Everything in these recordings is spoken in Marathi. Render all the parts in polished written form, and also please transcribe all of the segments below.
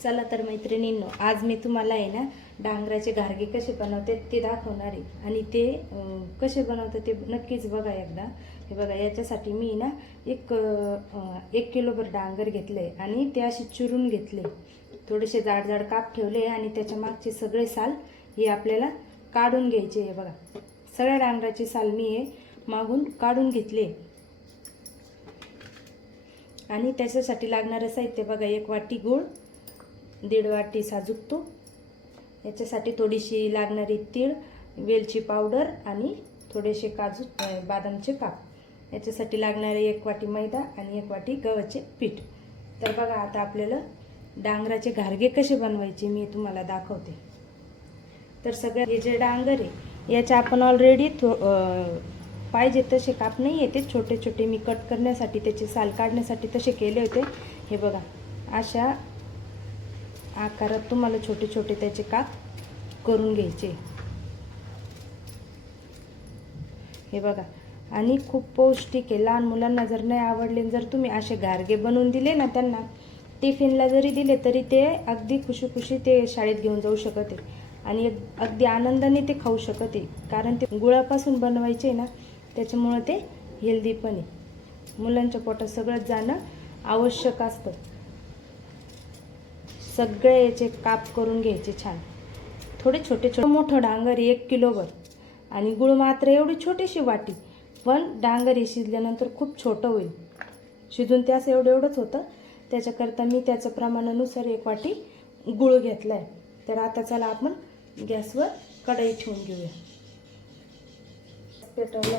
चला तर मैत्रिणींनो, आज मी तुम्हाला आहे ना डांगराचे घारगे कसे बनवते ते दाखवणार आहे आणि ते कसे बनवते ते नक्कीच बघा एकदा। हे बघा, याच्यासाठी मी ना एक किलोभर डांगर घेतले आणि ते असे चिरून घेतले, थोडेसे जाड जाड काप ठेवले आणि त्याच्या मागचे सगळे साल हे आपल्याला काढून घ्यायचे। हे बघा, सगळ्या डांगराची साल मी हे मागून काढून घेतले आणि त्याच्यासाठी लागणारे साहित्य बघा, 1 वाटी गूळ, 1.5 वाटी साजूक तूप, याच्यासाठी थोडीशी लागणारी तीळ, वेलची पावडर आणि थोडेसे काजू बदामचे काप, याच्यासाठी लागणारे 1 वाटी मैदा आणि 1 वाटी गव्हाचे पीठ। तर बघा, आता आपल्याला डांगराचे घारगे कसे बनवायचे मी तुम्हाला दाखवते। तर सगळे हे जे डांगर आहे याचे आपण ऑलरेडी पाहिजे तसे काप नाही येते, छोटे छोटे मी कट करण्यासाठी त्याचे साल काढण्यासाठी तसे केले होते। हे बघा, अशा आकारात तुम्हाला छोटे छोटे त्याचे काप करून घ्यायचे। हे बघा, आणि खूप पौष्टिक आहे। लहान मुलांना जर नाही आवडले, जर तुम्ही असे घारगे बनवून दिले ना त्यांना टिफिनला जरी दिले तरी ते अगदी खुशी खुशी ते शाळेत घेऊन जाऊ शकते आणि अगदी आनंदाने ते खाऊ शकते, कारण ते गुळापासून बनवायचे ना, त्याच्यामुळे ते हेल्दी पण आहे। मुलांच्या पोटात सगळं जाणं आवश्यक असतं। सगळे याचे काप करून घ्यायचे छान, थोडे छोटे छोटे। मोठं डांगर 1 किलोवर आणि गुळ मात्र एवढी छोटीशी वाटी, पण डांगर हे शिजल्यानंतर खूप छोटं होईल, शिजून ते असं एवढंच होतं। त्याच्याकरता मी त्याच्या प्रमाणानुसार 1 वाटी गुळ घेतलाय। तर आता चला आपण गॅसवर कढई ठेवून घेऊया। पेटवला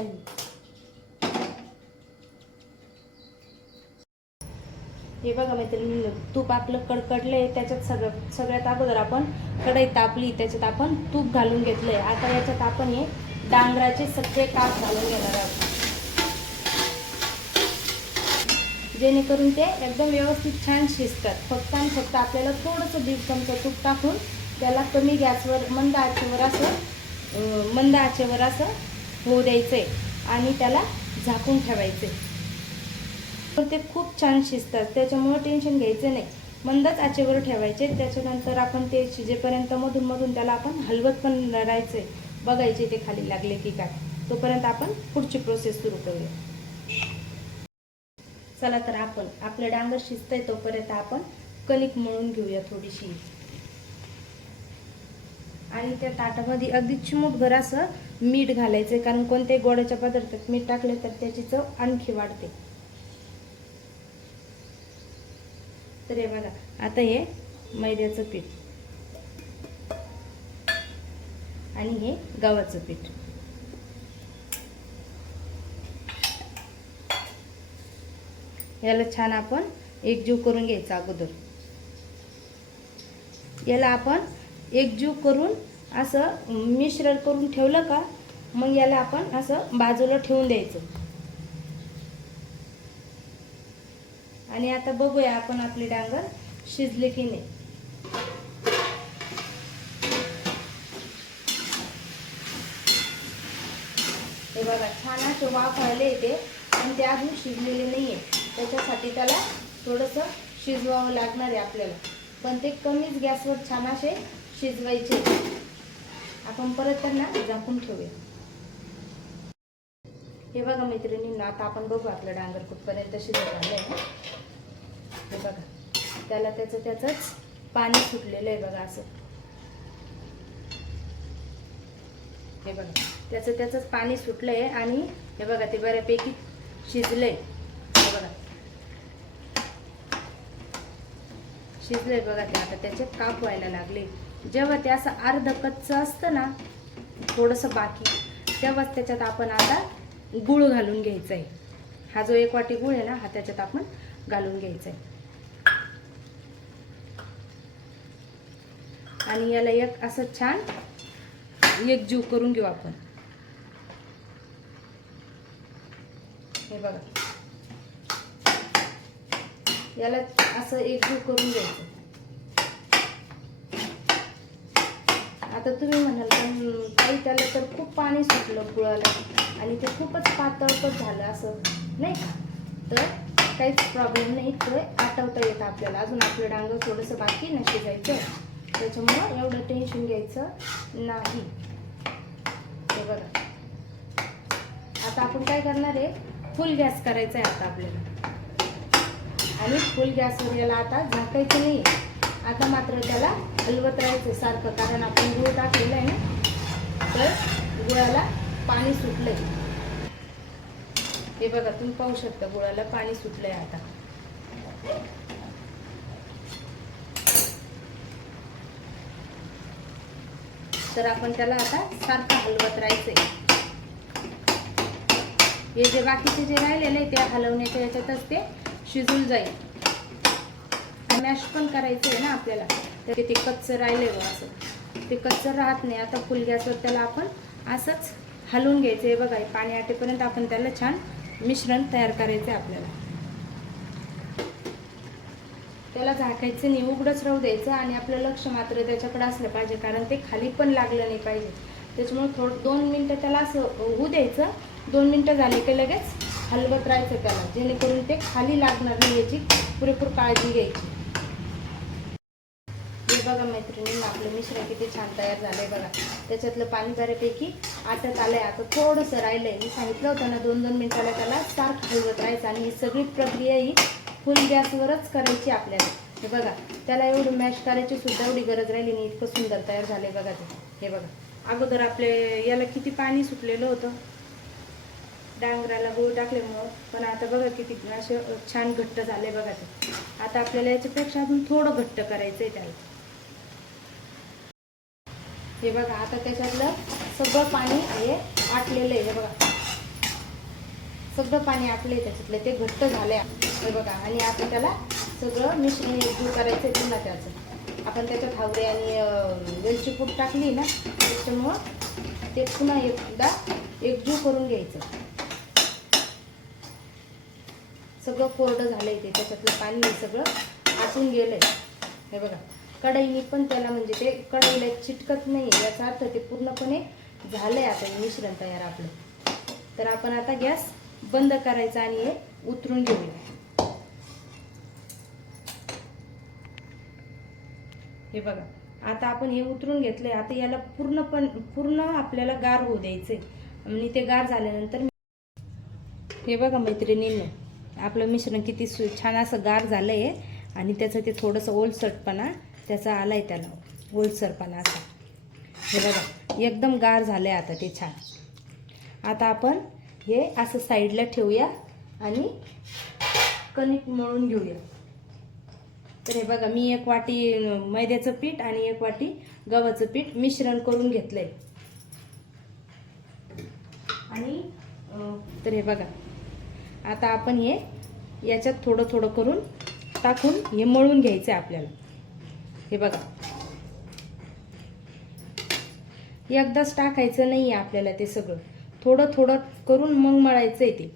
हे बघा मैत्रिणींनो, तूप आपलं कडकडलंय, त्याच्यात सगळ्यात अगोदर आपण कढई तापली, त्याच्यात आपण तूप घालून घेतलंय। आता याच्यात आपण हे डांगराचे सगळे काप घालून घेणार आहोत, जेणेकरून ते एकदम व्यवस्थित छान शिजतात। फक्त आणि फक्त आपल्याला थोडंसं 1.5 चमचा तूप टाकून त्याला कमी गॅसवर मंद आचेवर असं होऊ द्यायचंय आणि त्याला झाकून ठेवायचे। ते खूप छान शिजतात, त्याच्यामुळे टेन्शन घ्यायचं नाही, मंदच आचेवर ठेवायचे। त्याच्यानंतर आपण ते शिजेपर्यंत मधून मधून त्याला आपण हलवत पण राहायचंय, बघायचे ते खाली लागले की काय, तोपर्यंत आपण पुढची प्रोसेस सुरू करूया। चला तर आपण आपलं डांगर शिजतंय तोपर्यंत आपण कणिक मळून घेऊया थोडीशी, आणि त्या ताटामध्ये अगदी चिमूटभर असं मीठ घालायचं, कारण कोणत्याही गोडाच्या पदार्थात मीठ टाकले तर त्याची चव आणखी वाढते। तर हे बघा, आता हे मैद्याचं पीठ आणि हे गव्हाचं पीठ, याला छान आपण एकजीव करून घ्यायचा। अगोदर याला आपण एकजीव करून असं मिश्रण करून ठेवलं का, मग याला आपण असं बाजूला ठेवून द्यायचं। आणि आता बघूया आपण आपले डांगर शिजले की नाही। हे बघा, छान असे वाफ आले येते आणि ते अजून शिजलेले नाहीये, त्याच्यासाठी त्याला थोडंसं शिजवावं लागणार आहे आपल्याला, पण ते कमीच गॅसवर छान असे शिजवायचे। आपण परत त्यांना झाकून ठेवूया। हे बघा मैत्रिणींना, आता आपण बघू आपलं डांगर कुठपर्यंत शिजत आलंय। हे बघा, त्याला त्याचंच पाणी सुटलेलं आहे बघा असं। हे बघा, त्याचंच पाणी सुटलंय आणि हे बघा, ते बऱ्यापैकी शिजलंय। हे बघा, शिजलंय बघा ते। आता त्याचे काप व्हायला लागले। जेव्हा ते असं अर्ध कच्चं असतं ना, थोडंसं बाकी, तेव्हाच त्याच्यात आपण आता गूळ घालून घ्यायचा आहे। हा जो 1 वाटी गूळ आहे ना, हा त्याच्यात आपण घालून घ्यायचा आहे आणि याला एक असं छान एकजीव करून घेऊ आपण। हे बघा, याला असं एकजीव करून घ्यायचं। आता तुम्ही म्हणाल काही त्याला तर खूप पाणी सुटलं गुळाला आणि ते खूपच पातळ पण झालं असं, नाही का? तर काहीच प्रॉब्लेम नाही, ते आटवता येतं आपल्याला. अजून आपलं डांगर थोडंसं बाकी ना शिजायचं, त्याच्यामुळं एवढं टेन्शन घ्यायचं नाही. हे बघा, आता आपण काय करणार आहे, फुल गॅस करायचा आहे आता आपल्याला. आणि फुल गॅसवर याला आता झाकायचं नाही, आता मात्र त्याला हलवत राहायचं सारखं, कारण आपण गूळ टाकलेलं आहे ना, तर गुळाला पाणी सुटलंय. हे बघा, तुम्ही पाहू शकता गुळाला पाणी सुटलंय आता. तर आपण त्याला आता सारखं हलवत राहायचंय. हे जे बाकीचे जे राहिलेले आहे ते हलवण्याच्या याच्यातच ते शिजून जाईल. मॅश पण करायचं आहे ना आपल्याला, तर ते कच्चं राहिले बघ, असं ते कच्चं राहत नाही. आता फुल गॅसवर त्याला आपण असंच हलवून घ्यायचं आहे. बघा, पाणी आटेपर्यंत आपण त्याला छान मिश्रण तयार करायचं आहे आपल्याला. त्याला झाकायचं नाही, उघडच राहू द्यायचं. आणि आपलं लक्ष मात्र त्याच्याकडे असलं पाहिजे, कारण ते खाली पण लागलं नाही पाहिजे. त्याच्यामुळे थोडं 2 मिनटं त्याला असं होऊ द्यायचं. 2 मिनटं झाले की लगेच हलवत राहायचं त्याला, जेणेकरून ते खाली लागणार नाही, याची पुरेपूर काळजी घ्यायची. हे बघा मैत्रिणींना, आपलं मिश्रण किती छान तयार झालंय बघा. त्याच्यातलं पाणी बऱ्यापैकी आटत आलंय. आता थोडंसं राहिलंय. मी सांगितलं होतं ना, 2-2 मिनिटाला त्याला सारखं हलवत राहायचं. आणि ही सगळी प्रक्रिया ही फुल गॅसवरच करायची आपल्याला. हे बघा, त्याला एवढं मॅश करायची सुद्धा एवढी गरज राहिली नाही, इतकं सुंदर तयार झालंय बघा ते. हे बघा, अगोदर आपले याला किती पाणी सुटलेलं होतं डांगराला गूळ टाकल्यामुळं, पण आता बघा किती असं छान घट्ट झालंय बघा ते. आता आपल्याला याच्यापेक्षा अजून थोडं घट्ट करायचंय त्याला. हे बघा, आता त्याच्यातलं सगळं पाणी हे आटलेलं आहे. हे बघा, सगळं पाणी आटलंय त्याच्यातलं, ते घट्ट झालंय. हे बघा, आणि आपण त्याला सगळं मिश्रण एकजीव करायचं पुन्हा. त्याचं आपण त्याच्यात हावरे आणि वेलची पूड टाकली ना, त्याच्यामुळं ते पुन्हा एकदा एकजीव करून घ्यायचं. सगळं कोरडं झालंय ते, त्याच्यातलं पाणी सगळं आटून गेलंय. हे बघा, कढईनी पण त्याला म्हणजे ते कढईला चिटकत नाही, याचा अर्थ ते पूर्णपणे झालंय आता हे मिश्रण तयार आपलं. तर आपण आता गॅस बंद करायचा आणि हे उतरून घेऊया. हे बघा, आता आपण हे उतरून घेतलंय. आता याला पूर्ण आपल्याला गार होऊ द्यायचंय. आणि ते गार झाल्यानंतर हे बघा मैत्रिणींनो, आपलं मिश्रण किती छान असं गार झालंय. आणि त्याचं ते थोडंसं ओलसरपणा त्याचा आलाय, त्याला ओलसरपणा असा. हे बघा, एकदम गार झालंय आता ते छान. आता आपण हे असं साईडला ठेवूया आणि कणिक मळून घेऊया. तर हे बघा, मी 1 वाटी मैद्याचं पीठ आणि 1 वाटी गव्हाचं पीठ मिश्रण करून घेतलंय. आणि तर हे बघा, आता आपण हे याच्यात थोडं थोडं करून टाकून हे मळून घ्यायचं आहे आपल्याला. हे बघा, एकदाच टाकायचं नाही आहे आपल्याला, ते सगळं थोडं थोडं करून मग मळायचं आहे ते.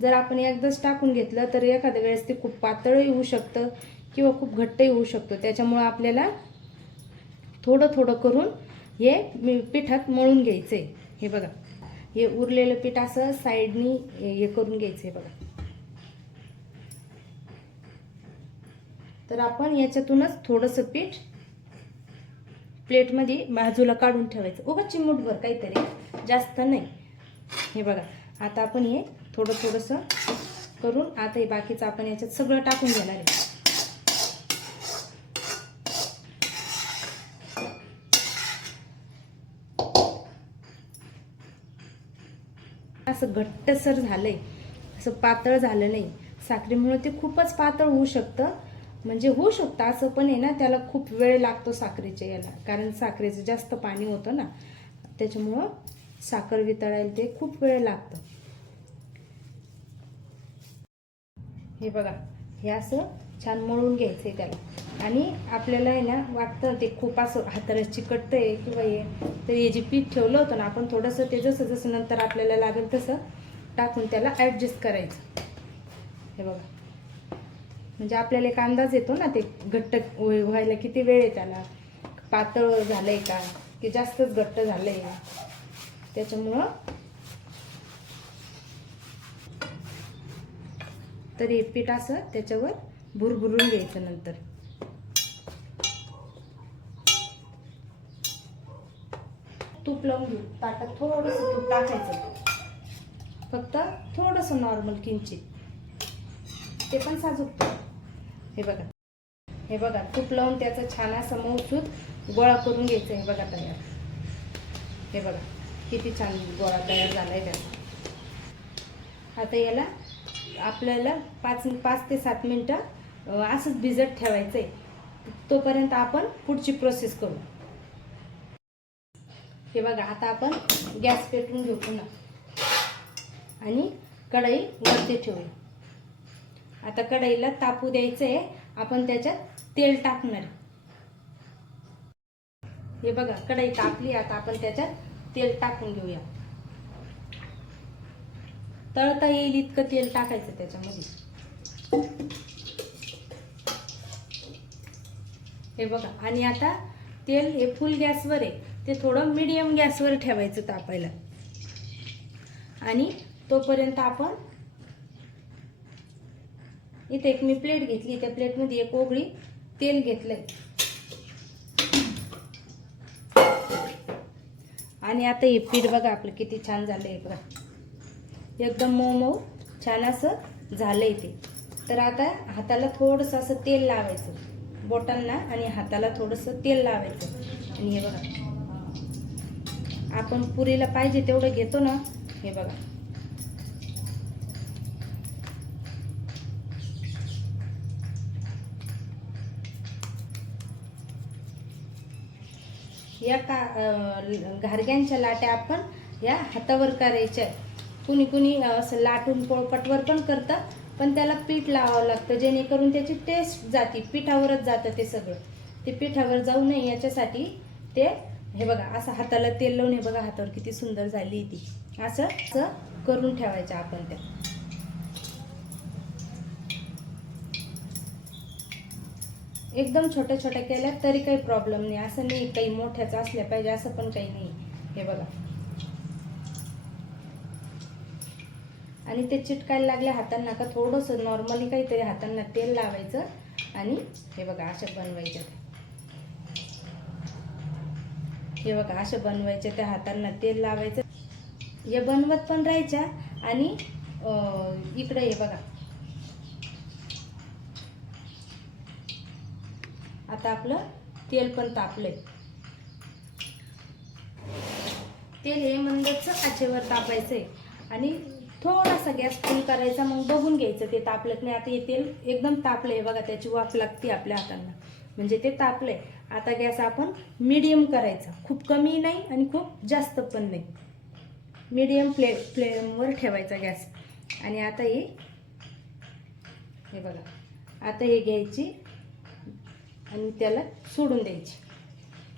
जर आपण एकदाच टाकून घेतलं तर एखाद्या वेळेस ते खूप पातळही होऊ शकतं किंवा खूप घट्टही होऊ शकतं. त्याच्यामुळं आपल्याला थोडं थोडं करून हे पिठात मळून घ्यायचं आहे. हे बघा, हे उरलेलं पीठ असं साईडनी हे करून घ्यायचं आहे बघा. तर आपण याच्यातूनच थोडंसं पीठ प्लेटमध्ये बाजूला काढून ठेवायचं. उगाच चिमूटभर काहीतरी, जास्त नाही. हे बघा, आता आपण हे थोडं थोडंसं करून आता हे बाकीचं आपण याच्यात सगळं टाकून घेणार आहे. असं घट्टसर झालंय, असं पातळ झालं नाही. साखरेमुळे ते खूपच पातळ होऊ शकतं, म्हणजे होऊ शकतं असं पण आहे ना, त्याला खूप वेळ लागतो साखरेच्या याला, कारण साखरेचं जास्त पाणी होतं ना, त्याच्यामुळं साखर वितळायला ते खूप वेळ लागतं. हे बघा, हे असं छान मळून घ्यायचंय त्याला. आणि आपल्याला आहे ना, वाटतं ते खूप असं हाताला चिकटतंय किंवा हे, तर हे जे पीठ ठेवलं होतं ना आपण थोडंसं, ते जसं जसं नंतर आपल्याला लागेल तसं टाकून त्याला ॲडजस्ट करायचं. हे बघा, म्हणजे आपल्याला एक अंदाज येतो ना, ते घट्ट व्हायला किती वेळ आहे, त्याला पातळ झालंय का की जास्तच घट्ट झालंय. त्याच्यामुळं तर हे पीठ असं त्याच्यावर भुरभुरून घ्यायचं. नंतर तूप लावून घेऊ. ताटात थोडंसं तूप टाकायचं, फक्त थोडंसं नॉर्मल किंचित, ते पण साजूक. हे बघा तूप लावून त्याचा छान असा मऊसूत गोळा करून घ्यायचा. हे बघा तयार. हे बघा किती छान गोळा तयार झालाय त्याचा. आता याला आपल्याला 5 ते 7 मिनटं असंच भिजत ठेवायचं आहे. तोपर्यंत आपण पुढची प्रोसेस करू. हे बघा आता आपण गॅस पेटवून घेऊ पुन्हा आणि कढई वरती ठेवूया. आता कढईला तापू द्यायचं आहे. आपण त्याच्यात तेल टाकणार. हे बघा कढई तापली. आता आपण त्याच्यात तेल टाकून घेऊया. तळता येईल इतकं तेल टाकायचं त्याच्यामध्ये. हे बघा. आणि आता तेल हे फुल गॅसवर आहे, ते थोडं मीडियम गॅसवर ठेवायचं तापायला. आणि तोपर्यंत आपण इथे एक मी प्लेट घेतली, त्या प्लेटमध्ये एक ओघळी तेल घेतलंय. आणि आता हे पीठ बघा आपलं किती छान झालंय बघा. एकदम मऊ मऊ छान असं झालंय ते. तर आता हाताला थोडंसं असं तेल लावायचं, बोटांना आणि हाताला थोडंसं तेल लावायचं. आणि हे बघा आपण पुरीला पाहिजे तेवढं घेतो ना. हे बघा या घारग्यांच्या लाट्या आपण या हातावर करायच्या. कुणी कुणी असं लाटून पोळपाटवर पण करतं, पण त्याला पीठ लावावं लागतं, जेणेकरून त्याची टेस्ट जाते. पिठावरच जातं ते सगळं. ते पिठावर जाऊ नये याच्यासाठी ते हे बघा असं हाताला तेल लावून, हे बघा हातावर किती सुंदर झाली ती. असं करून ठेवायचं आपण त्या. एकदम छोट्या छोट्या केल्या तरी काही प्रॉब्लेम नाही. असं नाही काही मोठ्याच असल्या पाहिजे असं पण काही नाही. हे बघा. आणि ते चिटकायला लागल्या हातांना का थोडंसं नॉर्मली काहीतरी हातांना तेल लावायचं आणि हे बघा अशा बनवायच्या. हे बघा अशा बनवायच्या, त्या हातांना तेल लावायचं. हे बनवत पण राहायच्या. आणि इकडे हे बघा आता आपलं तेल पण तापलंय. तेल हे मंदच आचेवर तापायचंय आणि थोडासा गॅस फुल करायचा. मग बघून घ्यायचं ते तापलं नाही. आता हे तेल एकदम तापलंय बघा, त्याची वाफ लागते आपल्या हातांना, म्हणजे ते तापलंय. आता गॅस आपण मीडियम करायचा, खूप कमी नाही आणि खूप जास्त पण नाही. मीडियम फ्लेमवर ठेवायचा गॅस. आणि आता हे बघा आता हे घ्यायची आणि त्याला सोडून द्यायची.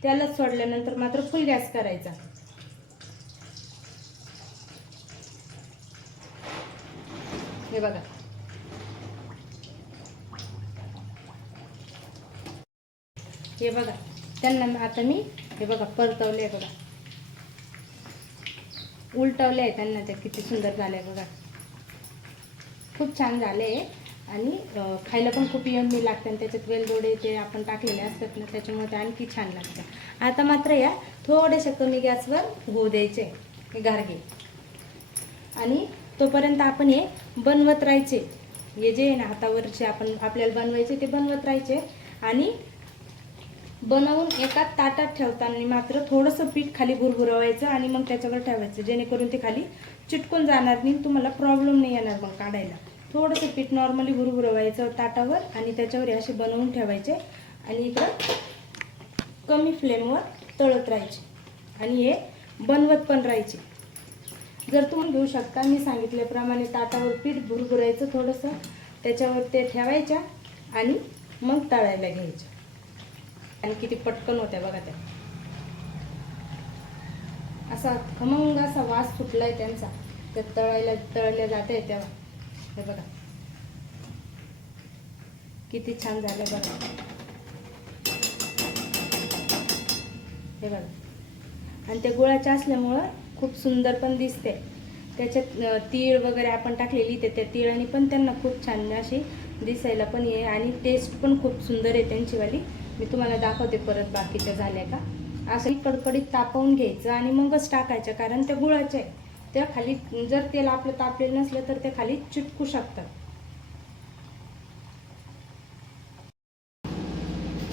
त्याला सोडल्यानंतर मात्र फुल गॅस करायचा. हे बघा हे बघा त्यांना आता मी हे बघा परतवले बघा, उलटवले आहे त्यांना. त्या किती सुंदर झाले बघा, खूप छान झाले. आणि खायला पण खूप यम्मी लागतं. आणि त्याच्यात वेलदोडे ते आपण टाकलेले असतात ना, त्याच्यामुळे ते आणखी छान लागतं. आता मात्र या थोड्याशा कमी गॅसवर होऊ द्यायचे हे घारगे. आणि तोपर्यंत आपण हे बनवत राहायचे. हे जे आहे ना हातावरचे आपण आपल्याला बनवायचे ते बनवत राहायचे. आणि बनवून एका ताटात ठेवताना मात्र थोडंसं पीठ खाली भुरभुरवायचं आणि मग त्याच्यावर ठेवायचं, जेणेकरून ते खाली चिटकून जाणार नाही. तुम्हाला प्रॉब्लेम नाही येणार मग काढायला. थोडंसं पीठ नॉर्मली भुरभुरवायचं ताटावर आणि त्याच्यावर असे बनवून ठेवायचे. आणि इकडं कमी फ्लेमवर तळत राहायचे आणि हे बनवत पण राहायचे. जर तुम्ही घेऊ शकता मी सांगितल्याप्रमाणे ताटावर पीठ भुरभुरायचं थोडंसं, त्याच्यावर ते ठेवायच्या आणि मग तळायला घ्यायचं. आणि किती पटकन होत्या बघा त्या. असा खमंग असा वास सुटलाय त्यांचा, ते तळल्या जाते तेव्हा. हे बघा किती छान झालं बघा. हे बघा. आणि ते गुळाचे असल्यामुळं खूप सुंदर पण दिसते. त्याच्यात तीळ वगैरे आपण टाकलेली तर त्या तिळाने पण त्यांना खूप छान अशी दिसायला पण आहे आणि टेस्ट पण खूप सुंदर आहे त्यांचीवाली. मी तुम्हाला दाखवते परत बाकीच्या झाल्या का. असं कडकडीत तापवून घ्यायचं आणि मगच टाकायचं, कारण त्या गुळाच्या आहे त्या खाली जर तेल आपलं तापलेलं नसलं तर त्या खाली चिटकू शकतात.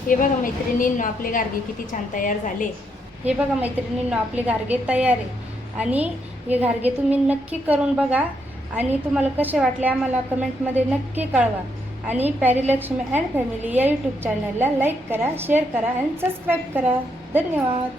हे बघा मैत्रिणींनो, आपले गारगे किती छान तयार झाले. हे बघा मैत्रिणींनो, आपले गारगे तयार आहे आणि हे गारगे तुम्ही नक्की करून बघा आणि तुम्हाला कसे वाटले आम्हाला कमेंटमध्ये नक्की कळवा. आणि प्यारीलक्ष्मी अँड फॅमिली या यूट्यूब चॅनलला लाईक करा, शेअर करा आणि सबस्क्राईब करा. धन्यवाद.